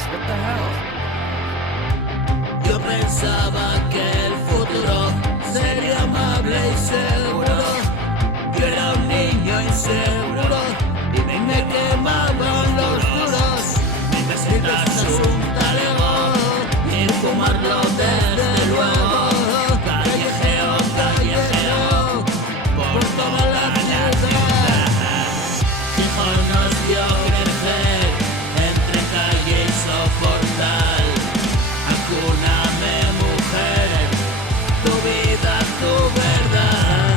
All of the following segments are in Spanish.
this? What the hell? Yo pensaba que el futuro sería amable y seguro. Yo era un niño inseguro y me quemaban los duros. Necesitas un talego y fumarlo desde luego. Callejeo, callejeo, por toda la ciudad. Gijón nos vio crecer entre calle y soportal. Acúname, mujer, tu vida, tu verdad.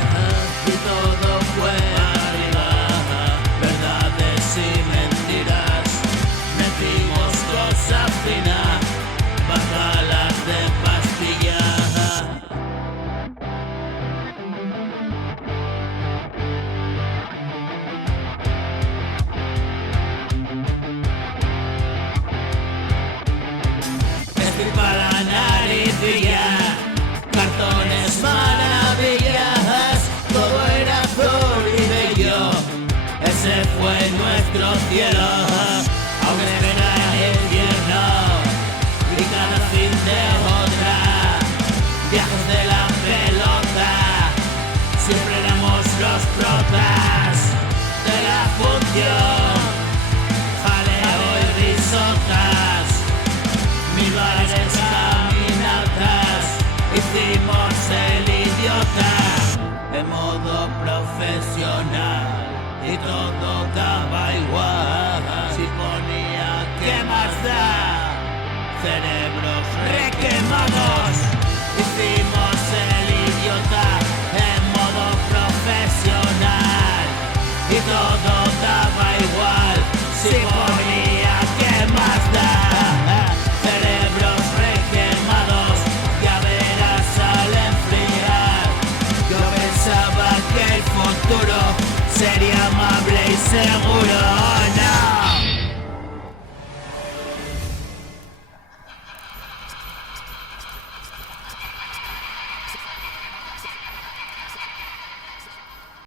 Y todo fue arriba, verdades y mentiras. Metimos cosa fina, bajalas de pastilla. Para la naricilla, cartones maravillas, todo era azul y bello, ese fue nuestro cielo. Aunque espera el invierno, y cada fin de otra, viajes de la pelota, siempre éramos los protas de la función, jaleo y risotas. Mil bares, caminatas, hicimos el idiota en modo profesional y todo daba igual. Si ponía ¿qué más da? Cerebros requemados, hicimos el idiota en modo profesional y todo daba igual. Si ponía ¿qué más da? Cerebros requemados, ya verás al enfriar. Yo pensaba que el futuro sería amable y seguro.